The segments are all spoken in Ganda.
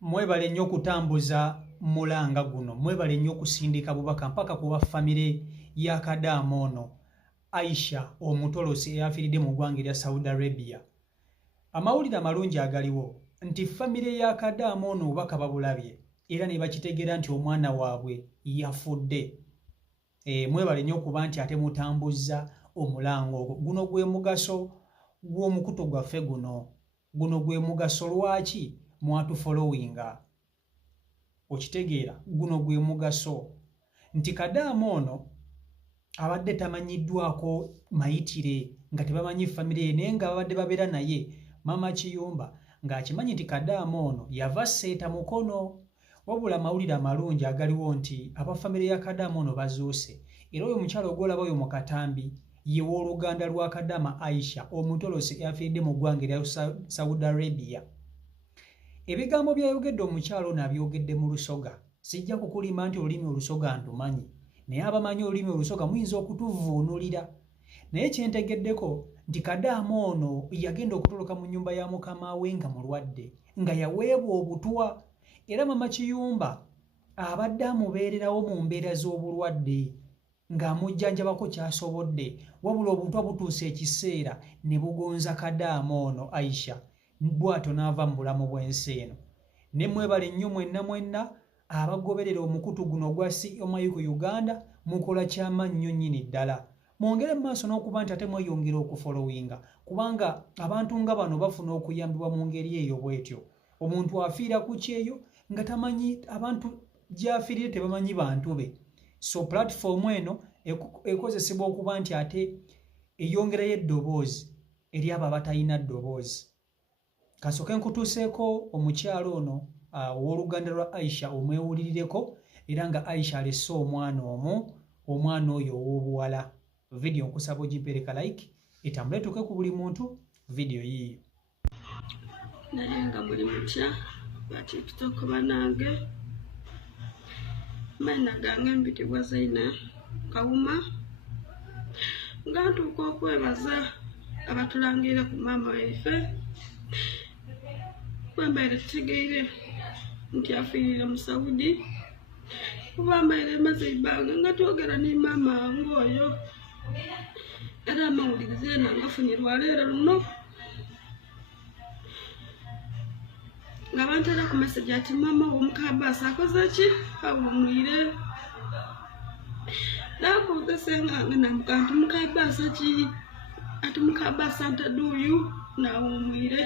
mwebale nnyo okutambuza mulanga guno, mwebale nnyo okusindika bubaka mpaka ku baffamire ya Kadaama ono Aisha omutolosi eyafiiridde mu ggwanga erya Saudi Arabia. Amawulire amalungi agaliwo nti famire ya Kadaama ono obubaka babulabye era ne bakitegeera nti omwana waabwe yafudde. Mwebale nnyo okuba nti ate mutambuzza omulango ogwo. Guno gwe mugaso gw'omukutu gwaffe guno. Guno gwe mugaso lwaki mwatufollowinga. Okitegeera, guno gwe mugaso nti Kadaama ono abadde tamanyiddwako mayitire nga tebamanyi famire ye naye nga babadde babeera naye Mama Kiyumba ng'akimanyi nti Kadaama ono yava seeta mukono. Wabula amawulire amalungi agaliwo nti abafamire ya Kadaama ono bazuuse era oyo mukyalo ogwolaba oyo mu katambi ye w'oluganda lwa Kadaama Aisha omutolosi eyafiiridde mu ggwanga erya Saudi Arabia. Ebigambo byayogedde omukyalo ono abyogedde mu Lusoga. Sijja kukulima nti olulimi Olusoga ntumanyi naye abamanyi olulimi Olusoga muyinza okutuvuunulira. Naye kyentegeddeko nti Kadaama ono yagenda okutoloka mu nnyumba ya mukama we nga mulwadde nga yaweebwa obutwa era Mama Kiyumba abadde amubeererawo mu mbeera z'obulwadde ng'amujjanjabako ky'asobodde, wabula obutwa butuuse ekiseera ne bugonza Kadaama ono Aisha bw'atyo n'ava mu bulamu bw'ensi eno. Ne mwebale nnyo mwenna abagoberera omukutu guno gwa CMYK Uganda mukola ky'amannyo nnyini ddala. Mwongere mu maaso n'okuba nti ate mweyongera okufollowinga kubanga abantu nga bano bafuna okuyambibwa mu ngeri eyo bw'etyo. Omuntu afiira ku kyeyo nga tamanyi abantu gy'afiirire tebamanyi bantu be. So platform eno ekozesebwa okuba nti ate eyongerayo eddoboozi eri abo abatalina ddoboozi. Kasooke nkutuuseeko omukyalo ono ow'oluganda lwa Aisha omwewulirireko era nga Aisha alesse omwana oyo ow'obuwala. Video nkusaba ogipereka like etambule tuke ku buli muntu video yiyo. Naye nga muli mutya ba TikTok banange maina gange mbitibwa Zaina Kawuma nga ntuuka okwebaza abatulangira ku maama waife kwembaire tutegeire nti afiirire mu Saudi kubambaire maze ibanga nga twogera ne maama wange oyo era amawulirize nangafunirwa leero luno nga bantera ku message ati mama w'omukabasa akoze ki awumwire nabuuza sengange namukantu mukabasa ki ati mukabasa ntaduuyu nawumwire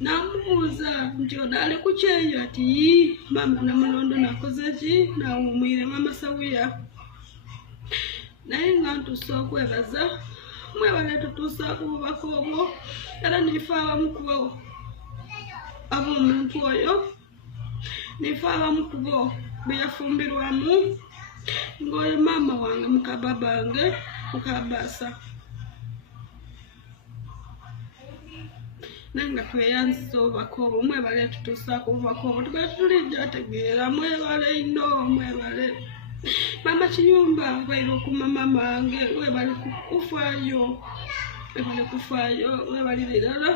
namubuuza nti odali ku kyeyo ati mama namulondo nakoze ki nawumwire mama Sawiya. Naye nga ntuuse okwebaza mwebale tutuusa ku bubaka obwo era nife abamu ku ab'omuntu oyo nife abamu ku bo beyafumbirwamu ng'oyo maama wange mukababange mukabasa. Naye nga tweyanzisa obubaka obwo mwebale tutuusa ku bubaka obwo tube tulijja tegeera mwebale ino mwebale. Mama Kiyumba baire okuma mama wange webale kufaayo webale lirala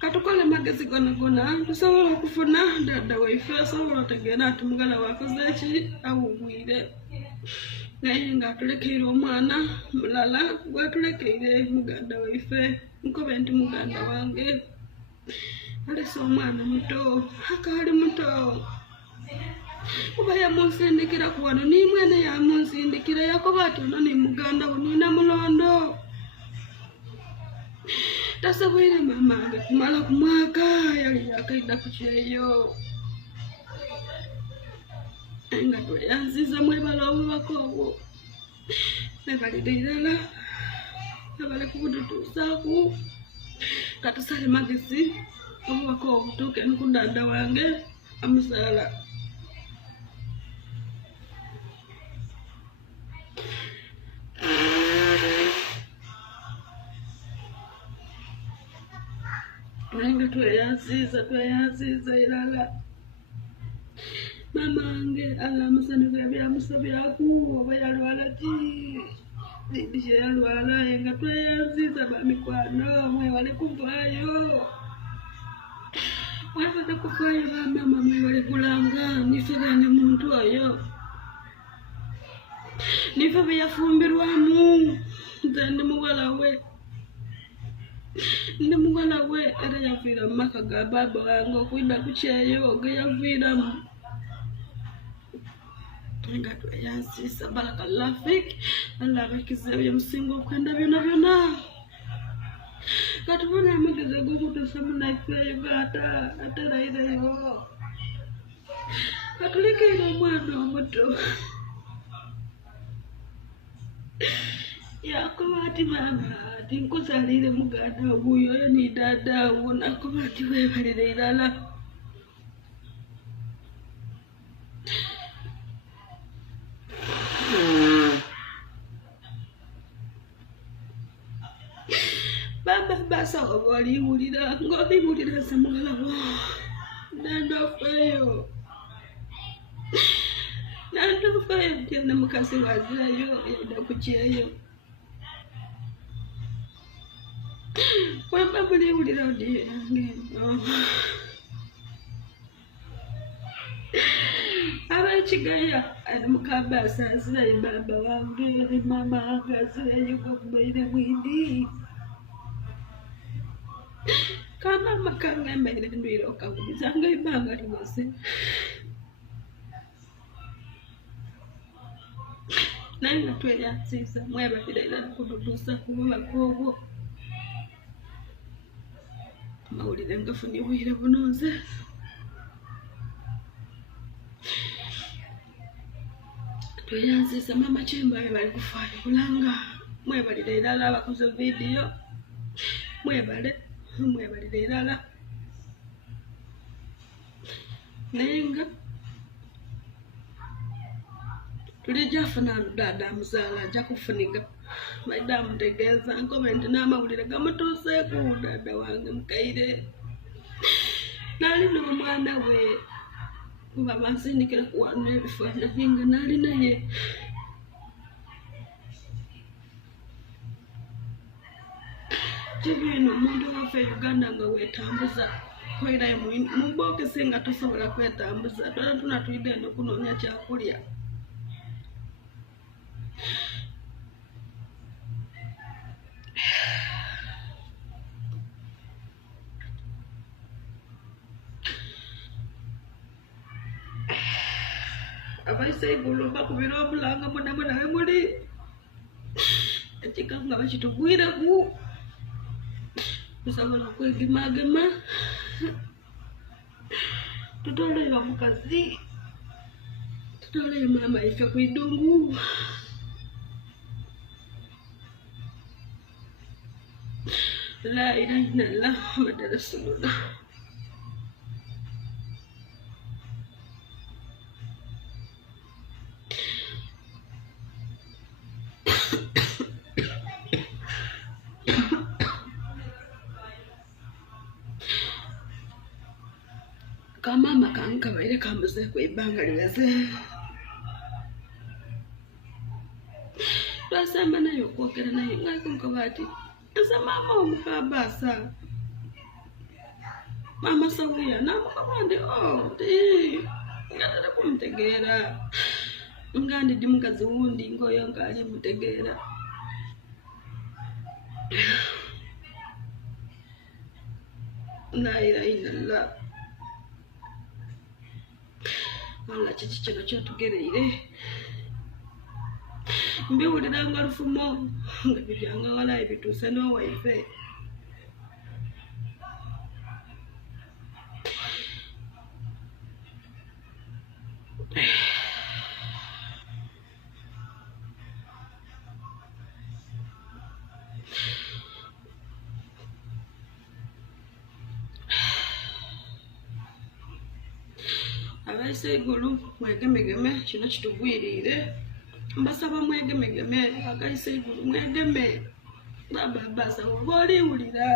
katukole magezi gona tusobola okufuna dada waife asobola otegeera ati mugala wakoze ki awugwire. Naye nga atulekeire omwana mulala gwatulekeire muganda waife nkobe nti muganda wange alese omwana muto akaali muto kuba yamunsindikira ku wano ni mwene yamunsindikira yakoba ati ono ni muganda wo nina mulondo tasoboire mama wange kumala ku mwaka yali yakaida ku kyeyo. Nga tweyanziza mwebala obubaka obwo nebalirira nebale kubututuusaaku katusale magezi obubaka obwo butuuke ku dada wange amuzaala. Nange tweyanziza irala mama wange alamusanira byamusabiraku oba yalwala ki didishe yalwala nga tweyanziza bamikwano mwewale kuvaayo mwebale kufaayo bamama mwebale kulanga nifegane muntu oyo nife beyafumbirwamu nze ndi muwala we era yaviira mu maka ga baaba wange okwidda ku kyeyo ge yaviiramu nga tweyansiisa Baraka Rafik Allah abakizeeyo byemusinga okwenda byonna katubona amagezi ag'okutuusa munaffe Uganda ate rairayo katulekeera omwana omuto yakoba ati mama ati nkuzaalire muganda oguyo oyo ni daadaawo nakoba ati weebalire irala baba basa obaliwulira ng'oliwulira nze mugalawo nandofeeyo tyana mukasi wazirayo yadda ku kyeyo wemba muliwulira odiyo yange abekigaya ali mukabasa azirayo baba wange eri mama wange azirayo gwemubaire mwindi kamama kange mbaire ndwire okawulizanga ebbanga liwose naye nga tweyansiisa mwebalira era kududuusa ku bubaka obwo amawulire ngafunye obwire buno nze tweyansiisa mama Kyembayo bali kufaayo kulanga mwebalire irala abakoze vidiyo mwebalire irala naye nga tulijafuna dada muzaala ajja kufuniga maida amutegeeza nkobe nti n'amawulire gamutuuseeku dada wange mukaire naalina omwana we kuba bansindikira kuwanu ebifaananyi nga naali naye kibino omuntu waffe Uganda nga weetambuza kwerayo mubokese nga tosobola kwetambuza tona tuyidde n'okunoonya kyakulya abaise igulu bakubira obulanga muna we muli ekika nga bakitugwireku tusobola okwegimagema tutoleyo omukazi tutoleyo mama ife kuidungu la ilaha illallah Muhammadu Rasulullah kamama kange kabaire kambuzeeku ebbanga liweze twasamba naye okwogera naye ngakonkoba ati ese mama omukabasa mama Sawuya namukoba ndi nga tere kumutegeera nga ndi mukazi wundi ngoyo ngaali mutegeera la ilaha illallah Allah kiki kino kyotugereire mbiwulira nga lufumo nga bibyanga wala ebituuse n'owaife abaise igulu mwegemegeme kino kitugwirire mbasaba mwegemegeme agaise igulu mwegeme baba basa oba oliwulira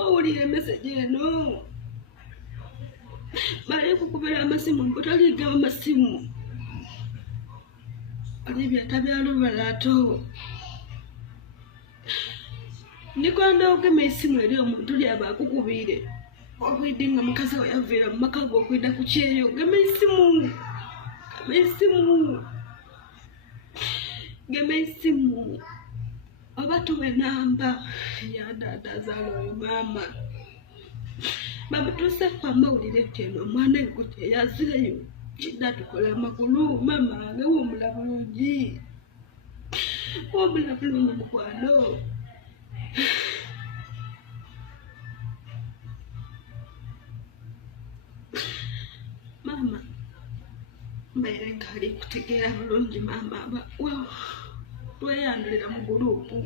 owulire message eno bali kukubira amasimu mpotaliigaba amasimu ali byatabyalubalato nikwanda ogema esimu eri omuntu lyaba akukubire obwidde nga mukazi we yaviira mu maka g'okwidda ku kyeyo gema esimu oba tuwe namba ya dada azaala oyo maama bamutuuse ku amawulire teno omwana enkute yazireyo kidda tukola amakulu maama wange woomula bulungi mukwano maama mbeere ngaali kutegeera bulungi maama tweyandulira mu guruupu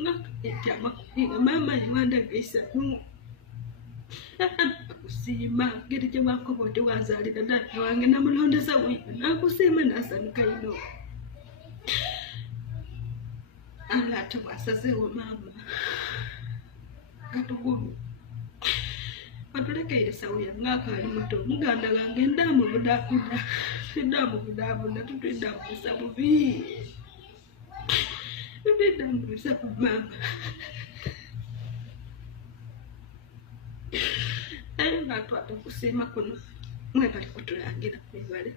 nga etyamakubinga maama yiwandagaisatu nakusiima ngeri gye wakoba oti wazaalira dada wange namulondesa wiiyo nakusiima nasanuka ino ala ate bwasazeewo maama katugulu batulekeire sawu yange akaali muto muganda gange ndaamu budaabuda tutwidda mubisa bubi maama naye ngaatwate okusiima kuno mwebale kutulangira mwebale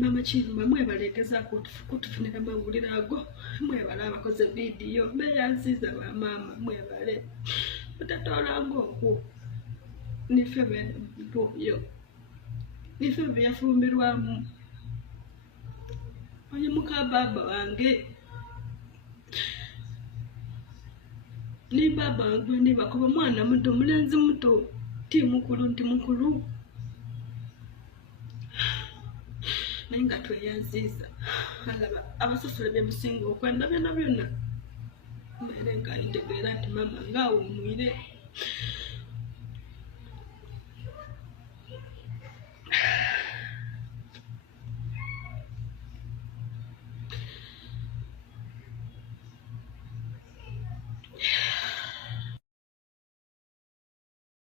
mama Kirumba mwebale gezaako kutufunira amawulire ago mwebale abakoze vidiyo beyanziza bamaama mwebale mutatolanga okwo nife bene muntu oyo nife byeyafumbirwamu oyo muka baba wange ni baba wange nibakuba mwana muto mulenzi muto ti mukulu naye nga tweyanziza alaba abasasula byemusinga okwenda byonna mbeere nga ntegeera nti maama ngaawumwire